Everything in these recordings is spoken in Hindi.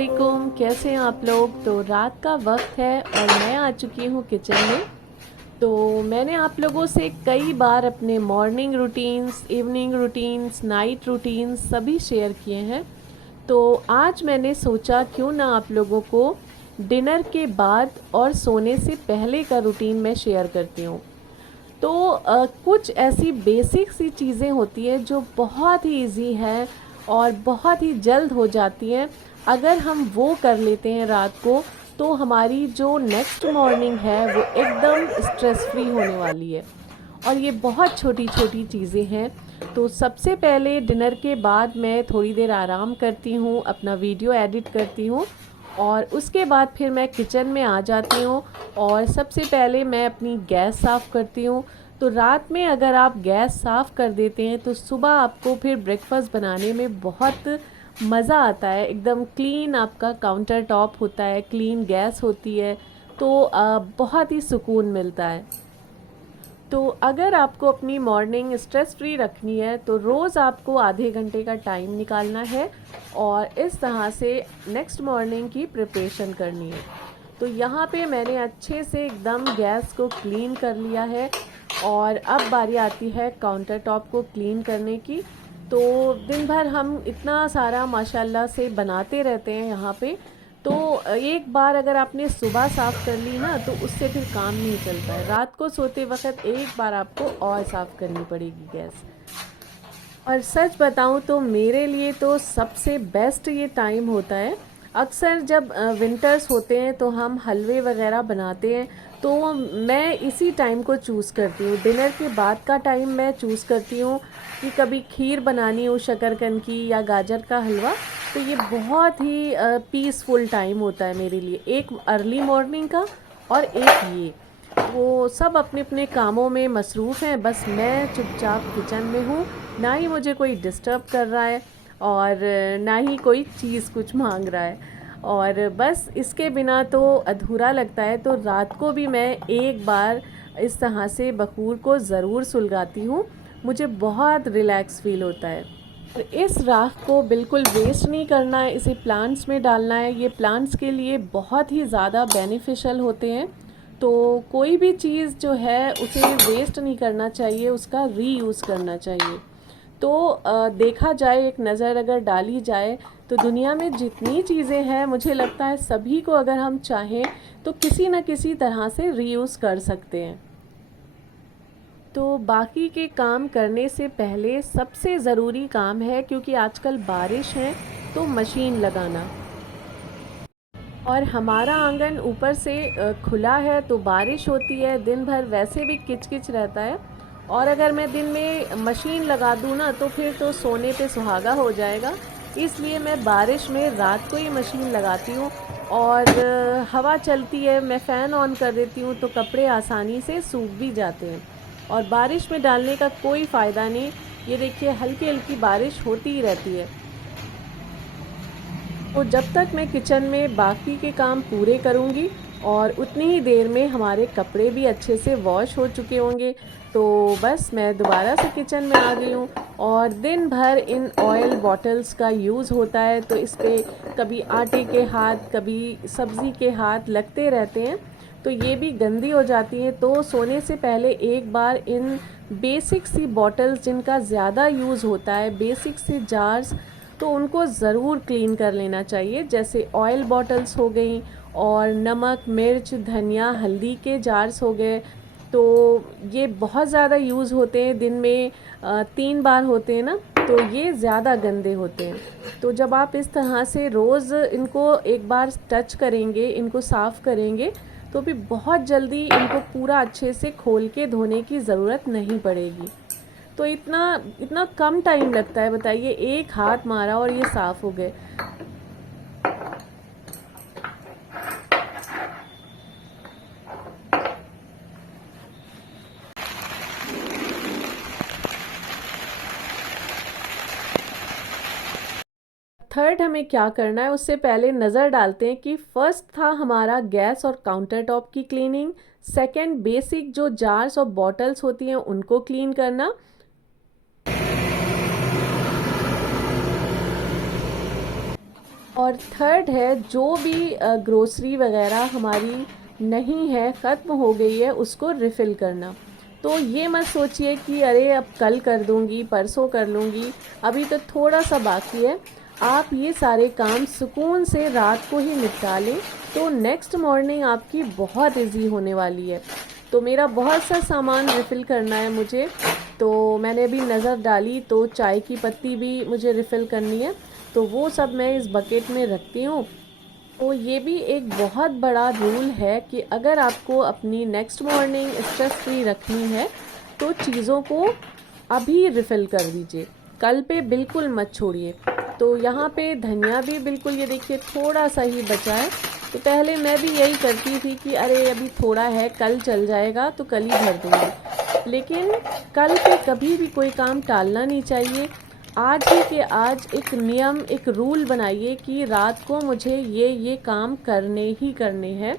वालेकुम, कैसे हैं आप लोग। तो रात का वक्त है और मैं आ चुकी हूँ किचन में। तो मैंने आप लोगों से कई बार अपने morning routines, evening routines, night routines सभी शेयर किए हैं। तो आज मैंने सोचा क्यों ना आप लोगों को डिनर के बाद और सोने से पहले का रूटीन मैं शेयर करती हूँ। तो कुछ ऐसी बेसिक सी चीज़ें होती हैं जो बहुत ही इजी है और बहुत ही जल्द हो जाती हैं। अगर हम वो कर लेते हैं रात को, तो हमारी जो नेक्स्ट मॉर्निंग है वो एकदम स्ट्रेस फ्री होने वाली है। और ये बहुत छोटी छोटी चीज़ें हैं। तो सबसे पहले डिनर के बाद मैं थोड़ी देर आराम करती हूँ, अपना वीडियो एडिट करती हूँ और उसके बाद फिर मैं किचन में आ जाती हूँ। और सबसे पहले मैं अपनी गैस साफ़ करती हूँ। तो रात में अगर आप गैस साफ़ कर देते हैं तो सुबह आपको फिर ब्रेकफास्ट बनाने में बहुत मज़ा आता है। एकदम क्लीन आपका काउंटर टॉप होता है, क्लीन गैस होती है, तो बहुत ही सुकून मिलता है। तो अगर आपको अपनी मॉर्निंग स्ट्रेस फ्री रखनी है तो रोज़ आपको आधे घंटे का टाइम निकालना है और इस तरह से नेक्स्ट मॉर्निंग की प्रिपरेशन करनी है। तो यहाँ पे मैंने अच्छे से एकदम गैस को क्लीन कर लिया है और अब बारी आती है काउंटर टॉप को क्लीन करने की। तो दिन भर हम इतना सारा माशाल्लाह से बनाते रहते हैं यहाँ पे। तो एक बार अगर आपने सुबह साफ़ कर ली ना तो उससे फिर काम नहीं चलता है। रात को सोते वक्त एक बार आपको और साफ़ करनी पड़ेगी गैस। और सच बताऊं तो मेरे लिए तो सबसे बेस्ट ये टाइम होता है। अक्सर जब विंटर्स होते हैं तो हम हलवे वगैरह बनाते हैं, तो मैं इसी टाइम को चूज़ करती हूँ। डिनर के बाद का टाइम मैं चूज़ करती हूँ कि कभी खीर बनानी हो शकरकंद की या गाजर का हलवा। तो ये बहुत ही पीसफुल टाइम होता है मेरे लिए, एक अर्ली मॉर्निंग का और एक ये। वो सब अपने अपने कामों में मसरूफ़ हैं, बस मैं चुपचाप किचन में हूँ। ना ही मुझे कोई डिस्टर्ब कर रहा है और ना ही कोई चीज़ कुछ मांग रहा है। और बस इसके बिना तो अधूरा लगता है। तो रात को भी मैं एक बार इस तरह से बखूर को ज़रूर सुलगाती हूँ। मुझे बहुत रिलैक्स फ़ील होता है। और इस राख को बिल्कुल वेस्ट नहीं करना है, इसे प्लांट्स में डालना है। ये प्लांट्स के लिए बहुत ही ज़्यादा बेनिफिशियल होते हैं। तो कोई भी चीज़ जो है उसे वेस्ट नहीं करना चाहिए, उसका रीयूज़ करना चाहिए। तो देखा जाए, एक नज़र अगर डाली जाए तो दुनिया में जितनी चीज़ें हैं मुझे लगता है सभी को अगर हम चाहें तो किसी न किसी तरह से रीयूज़ कर सकते हैं। तो बाकी के काम करने से पहले सबसे ज़रूरी काम है, क्योंकि आजकल बारिश है, तो मशीन लगाना। और हमारा आंगन ऊपर से खुला है तो बारिश होती है, दिन भर वैसे भी किचकिच रहता है। और अगर मैं दिन में मशीन लगा दूँ ना तो फिर तो सोने पे सुहागा हो जाएगा। इसलिए मैं बारिश में रात को ही मशीन लगाती हूँ और हवा चलती है, मैं फ़ैन ऑन कर देती हूँ तो कपड़े आसानी से सूख भी जाते हैं। और बारिश में डालने का कोई फ़ायदा नहीं। ये देखिए, हल्की हल्की बारिश होती ही रहती है। तो जब तक मैं किचन में बाकी के काम पूरे करूँगी और उतनी ही देर में हमारे कपड़े भी अच्छे से वॉश हो चुके होंगे। तो बस मैं दोबारा से किचन में आ गई हूँ। और दिन भर इन ऑयल बॉटल्स का यूज़ होता है, तो इस पर कभी आटे के हाथ, कभी सब्ज़ी के हाथ लगते रहते हैं, तो ये भी गंदी हो जाती हैं। तो सोने से पहले एक बार इन बेसिक सी बॉटल्स जिनका ज़्यादा यूज़ होता है, बेसिक सी जार्स, तो उनको ज़रूर क्लीन कर लेना चाहिए। जैसे ऑयल बॉटल्स हो गई और नमक, मिर्च, धनिया, हल्दी के जार्स हो गए। तो ये बहुत ज़्यादा यूज़ होते हैं, दिन में 3 बार होते हैं ना, तो ये ज़्यादा गंदे होते हैं। तो जब आप इस तरह से रोज़ इनको एक बार टच करेंगे, इनको साफ़ करेंगे, तो भी बहुत जल्दी इनको पूरा अच्छे से खोल के धोने की ज़रूरत नहीं पड़ेगी। तो इतना इतना कम टाइम लगता है, बताइए, एक हाथ मारा और ये साफ़ हो गए। थर्ड हमें क्या करना है, उससे पहले नज़र डालते हैं कि फर्स्ट था हमारा गैस और काउंटर टॉप की क्लीनिंग। सेकंड, बेसिक जो जार्स और बॉटल्स होती हैं उनको क्लीन करना। और थर्ड है, जो भी ग्रोसरी वगैरह हमारी नहीं है, ख़त्म हो गई है, उसको रिफ़िल करना। तो ये मत सोचिए कि अरे अब कल कर दूँगी, परसों कर लूँगी, अभी तो थोड़ा सा बाकी है। आप ये सारे काम सुकून से रात को ही निपटा लें, तो नेक्स्ट मॉर्निंग आपकी बहुत इजी होने वाली है। तो मेरा बहुत सा सामान रिफ़िल करना है मुझे, तो मैंने अभी नज़र डाली तो चाय की पत्ती भी मुझे रिफ़िल करनी है, तो वो सब मैं इस बकेट में रखती हूँ। तो ये भी एक बहुत बड़ा रूल है कि अगर आपको अपनी नेक्स्ट मॉर्निंग स्ट्रेस फ्री रखनी है, तो चीज़ों को अभी रिफ़िल कर दीजिए, कल पे बिल्कुल मत छोड़िए। तो यहाँ पे धनिया भी बिल्कुल, ये देखिए थोड़ा सा ही बचा है। तो पहले मैं भी यही करती थी कि अरे अभी थोड़ा है, कल चल जाएगा, तो कल ही भर दूँगी। लेकिन कल पे कभी भी कोई काम टालना नहीं चाहिए। आज ही के आज एक नियम, एक रूल बनाइए कि रात को मुझे ये काम करने ही करने हैं।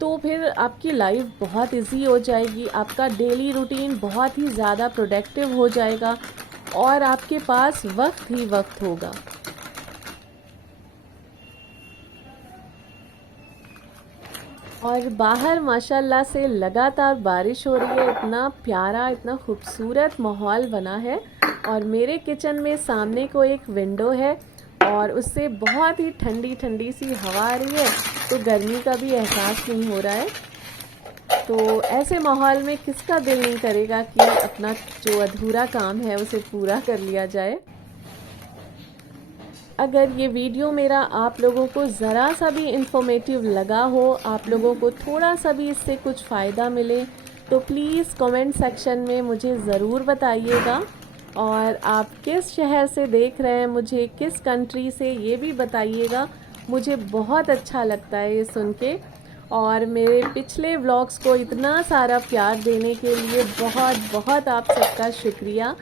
तो फिर आपकी लाइफ बहुत इजी हो जाएगी, आपका डेली रूटीन बहुत ही ज़्यादा प्रोडक्टिव हो जाएगा और आपके पास वक्त ही वक्त होगा। और बाहर माशाल्लाह से लगातार बारिश हो रही है, इतना प्यारा, इतना खूबसूरत माहौल बना है। और मेरे किचन में सामने को एक विंडो है और उससे बहुत ही ठंडी ठंडी सी हवा आ रही है, तो गर्मी का भी एहसास नहीं हो रहा है। तो ऐसे माहौल में किसका दिल नहीं करेगा कि अपना जो अधूरा काम है उसे पूरा कर लिया जाए। अगर ये वीडियो मेरा आप लोगों को ज़रा सा भी इंफॉर्मेटिव लगा हो, आप लोगों को थोड़ा सा भी इससे कुछ फ़ायदा मिले, तो प्लीज़ कमेंट सेक्शन में मुझे ज़रूर बताइएगा। और आप किस शहर से देख रहे हैं, मुझे किस कंट्री से, ये भी बताइएगा। मुझे बहुत अच्छा लगता है ये सुन के। और मेरे पिछले व्लॉग्स को इतना सारा प्यार देने के लिए बहुत बहुत आप सबका शुक्रिया।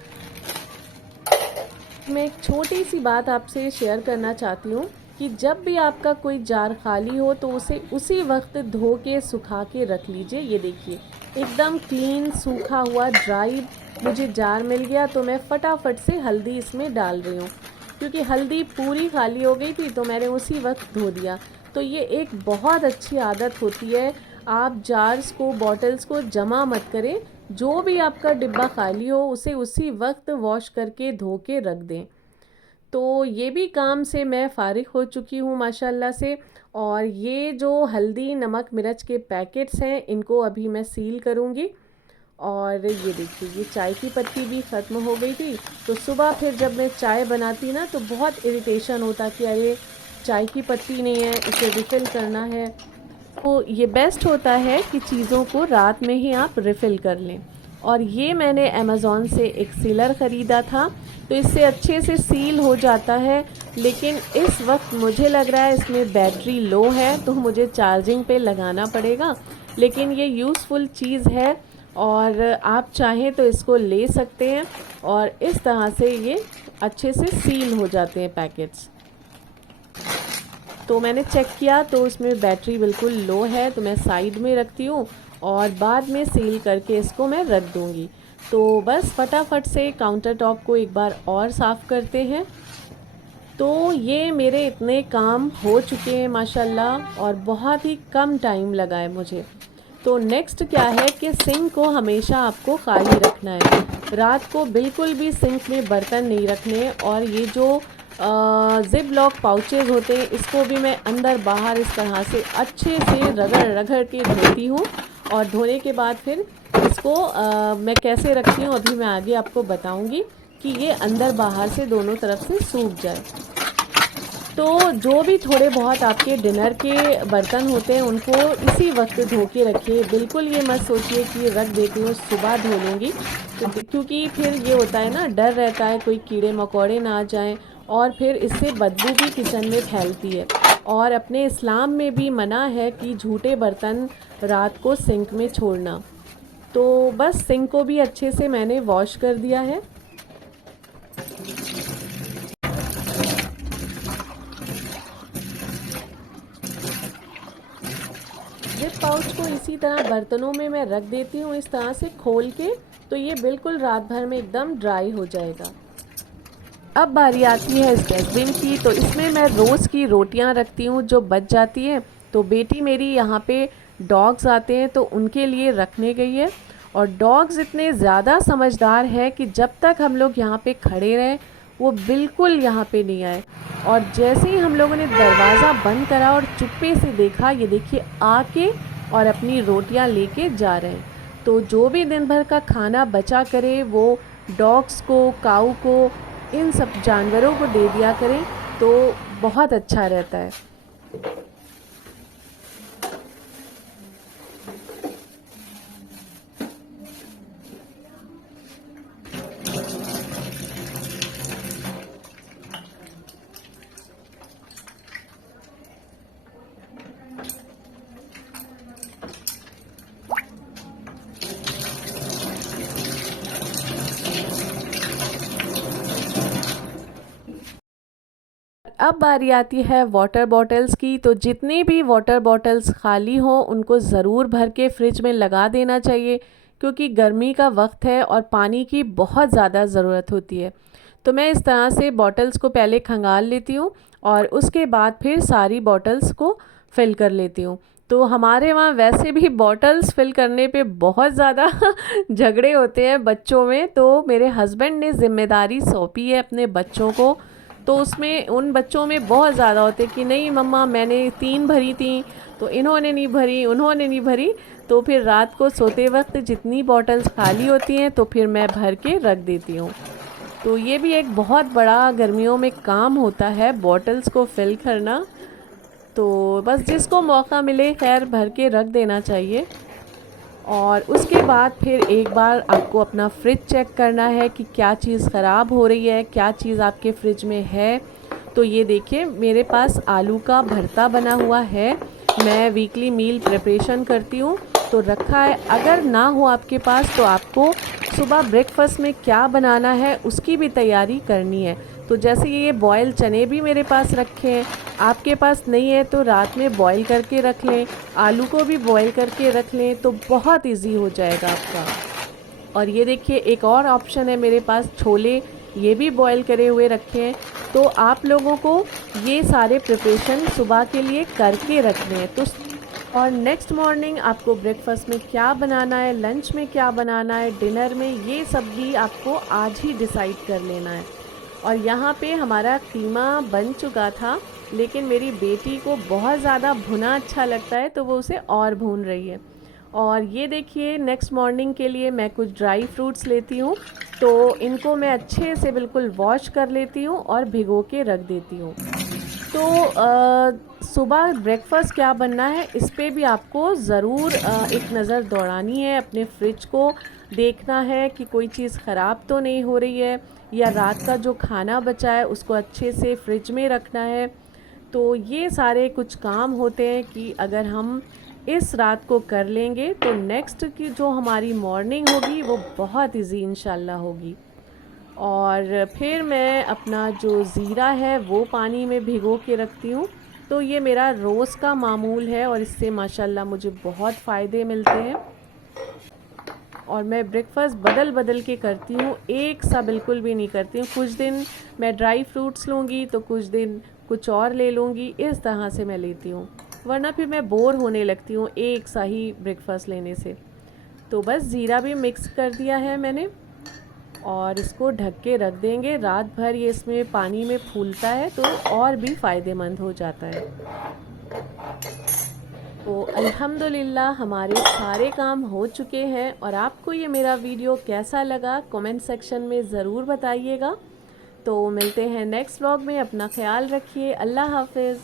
मैं एक छोटी सी बात आपसे शेयर करना चाहती हूँ कि जब भी आपका कोई जार खाली हो तो उसे उसी वक्त धो के सुखा के रख लीजिए। ये देखिए एकदम क्लीन सूखा हुआ ड्राई मुझे जार मिल गया, तो मैं फटाफट से हल्दी इसमें डाल रही हूँ, क्योंकि हल्दी पूरी खाली हो गई थी तो मैंने उसी वक्त धो दिया। तो ये एक बहुत अच्छी आदत होती है, आप जार्स को, बॉटल्स को जमा मत करें, जो भी आपका डिब्बा खाली हो उसे उसी वक्त वॉश करके धो के रख दें। तो ये भी काम से मैं फ़ारिग हो चुकी हूँ माशाल्लाह से। और ये जो हल्दी, नमक, मिर्च के पैकेट्स हैं, इनको अभी मैं सील करूँगी। और ये देखिए ये चाय की पत्ती भी ख़त्म हो गई थी, तो सुबह फिर जब मैं चाय बनाती ना तो बहुत इरिटेशन होता कि अरे चाय की पत्ती नहीं है, इसे रिफ़िल करना है। तो ये बेस्ट होता है कि चीज़ों को रात में ही आप रिफ़िल कर लें। और ये मैंने अमेज़ॉन से एक सीलर ख़रीदा था, तो इससे अच्छे से सील हो जाता है। लेकिन इस वक्त मुझे लग रहा है इसमें बैटरी लो है, तो मुझे चार्जिंग पे लगाना पड़ेगा। लेकिन ये यूज़फुल चीज़ है और आप चाहें तो इसको ले सकते हैं। और इस तरह से ये अच्छे से सील हो जाते हैं पैकेट्स। तो मैंने चेक किया तो उसमें बैटरी बिल्कुल लो है, तो मैं साइड में रखती हूँ और बाद में सील करके इसको मैं रख दूँगी। तो बस फटाफट से काउंटर टॉप को एक बार और साफ़ करते हैं। तो ये मेरे इतने काम हो चुके हैं माशाल्लाह, और बहुत ही कम टाइम लगा है मुझे। तो नेक्स्ट क्या है कि सिंक को हमेशा आपको खाली रखना है, रात को बिल्कुल भी सिंक में बर्तन नहीं रखने। और ये जो ज़िप लॉक पाउचेज़ होते हैं, इसको भी मैं अंदर बाहर इस तरह से अच्छे से रगड़ रगड़ के धोती हूँ। और धोने के बाद फिर इसको मैं कैसे रखती हूँ अभी मैं आगे आपको बताऊँगी, कि ये अंदर बाहर से दोनों तरफ से सूख जाए। तो जो भी थोड़े बहुत आपके डिनर के बर्तन होते हैं उनको इसी वक्त धो के रखिए। बिल्कुल ये मत सोचिए कि रख देती हूँ सुबह धो लूँगी, तो क्योंकि फिर ये होता है ना, डर रहता है कोई कीड़े मकोड़े ना आ जाएं, और फिर इससे बदबू भी किचन में फैलती है। और अपने इस्लाम में भी मना है कि झूठे बर्तन रात को सिंक में छोड़ना। तो बस सिंक को भी अच्छे से मैंने वॉश कर दिया है। जिप पाउच को इसी तरह बर्तनों में मैं रख देती हूँ इस तरह से खोल के, तो ये बिल्कुल रात भर में एकदम ड्राई हो जाएगा। अब बारी आती है इस डस्टबिन की। तो इसमें मैं रोज़ की रोटियां रखती हूँ जो बच जाती हैं। तो बेटी मेरी यहाँ पे डॉग्स आते हैं तो उनके लिए रखने गई है। और डॉग्स इतने ज़्यादा समझदार हैं कि जब तक हम लोग यहाँ पे खड़े रहें वो बिल्कुल यहाँ पे नहीं आए। और जैसे ही हम लोगों ने दरवाज़ा बंद करा और चुप्पे से देखा, ये देखिए आके और अपनी रोटियां लेके जा रहे हैं। तो जो भी दिन भर का खाना बचा करे वो डॉग्स को, काऊ को, इन सब जानवरों को दे दिया करें तो बहुत अच्छा रहता है। अब बारी आती है वाटर बॉटल्स की। तो जितनी भी वाटर बॉटल्स खाली हो उनको ज़रूर भर के फ्रिज में लगा देना चाहिए, क्योंकि गर्मी का वक्त है और पानी की बहुत ज़्यादा ज़रूरत होती है। तो मैं इस तरह से बॉटल्स को पहले खंगाल लेती हूँ और उसके बाद फिर सारी बॉटल्स को फिल कर लेती हूँ। तो हमारे वहाँ वैसे भी बॉटल्स फिल करने पे बहुत ज़्यादा झगड़े होते हैं बच्चों में। तो मेरे हस्बैंड ने ज़िम्मेदारी सौंपी है अपने बच्चों को। तो उसमें उन बच्चों में बहुत ज़्यादा होते कि नहीं मम्मा मैंने 3 भरी थी, तो इन्होंने नहीं भरी, उन्होंने नहीं भरी। तो फिर रात को सोते वक्त जितनी बॉटल्स खाली होती हैं तो फिर मैं भर के रख देती हूँ। तो ये भी एक बहुत बड़ा गर्मियों में काम होता है बॉटल्स को फिल करना। तो बस जिसको मौका मिले खैर भर के रख देना चाहिए। और उसके बाद फिर एक बार आपको अपना फ्रिज चेक करना है कि क्या चीज़ ख़राब हो रही है, क्या चीज़ आपके फ्रिज में है। तो ये देखिए मेरे पास आलू का भरता बना हुआ है। मैं वीकली मील प्रिपरेशन करती हूँ तो रखा है। अगर ना हो आपके पास तो आपको सुबह ब्रेकफास्ट में क्या बनाना है उसकी भी तैयारी करनी है। तो जैसे ये बॉयल चने भी मेरे पास रखे हैं, आपके पास नहीं है तो रात में बॉयल करके रख लें, आलू को भी बॉयल करके रख लें तो बहुत इजी हो जाएगा आपका। और ये देखिए एक और ऑप्शन है मेरे पास, छोले, ये भी बॉयल करे हुए रखे हैं। तो आप लोगों को ये सारे प्रिपरेशन सुबह के लिए करके रखने हैं। तो और नेक्स्ट मॉर्निंग आपको ब्रेकफास्ट में क्या बनाना है, लंच में क्या बनाना है, डिनर में, ये सब भी आपको आज ही डिसाइड कर लेना है। और यहाँ पे हमारा कीमा बन चुका था, लेकिन मेरी बेटी को बहुत ज़्यादा भुना अच्छा लगता है तो वो उसे और भून रही है। और ये देखिए नेक्स्ट मॉर्निंग के लिए मैं कुछ ड्राई फ्रूट्स लेती हूँ। तो इनको मैं अच्छे से बिल्कुल वॉश कर लेती हूँ और भिगो के रख देती हूँ। तो सुबह ब्रेकफास्ट क्या बनना है इस पे भी आपको ज़रूर एक नज़र दौड़ानी है। अपने फ्रिज को देखना है कि कोई चीज़ ख़राब तो नहीं हो रही है, या रात का जो खाना बचा है उसको अच्छे से फ्रिज में रखना है। तो ये सारे कुछ काम होते हैं कि अगर हम इस रात को कर लेंगे तो नेक्स्ट की जो हमारी मॉर्निंग होगी वो बहुत इजी इंशाल्लाह होगी। और फिर मैं अपना जो ज़ीरा है वो पानी में भिगो के रखती हूँ। तो ये मेरा रोज़ का मामूल है और इससे माशाल्लाह मुझे बहुत फ़ायदे मिलते हैं। और मैं ब्रेकफास्ट बदल बदल के करती हूँ, एक सा बिल्कुल भी नहीं करती हूँ। कुछ दिन मैं ड्राई फ्रूट्स लूँगी तो कुछ दिन कुछ और ले लूँगी, इस तरह से मैं लेती हूँ, वरना फिर मैं बोर होने लगती हूँ एक सा ही ब्रेकफास्ट लेने से। तो बस ज़ीरा भी मिक्स कर दिया है मैंने और इसको ढक के रख देंगे रात भर। ये इसमें पानी में फूलता है तो और भी फ़ायदेमंद हो जाता है। तो अल्हम्दुलिल्लाह हमारे सारे काम हो चुके हैं। और आपको ये मेरा वीडियो कैसा लगा कमेंट सेक्शन में ज़रूर बताइएगा। तो मिलते हैं नेक्स्ट व्लॉग में, अपना ख्याल रखिए, अल्लाह हाफ़िज़।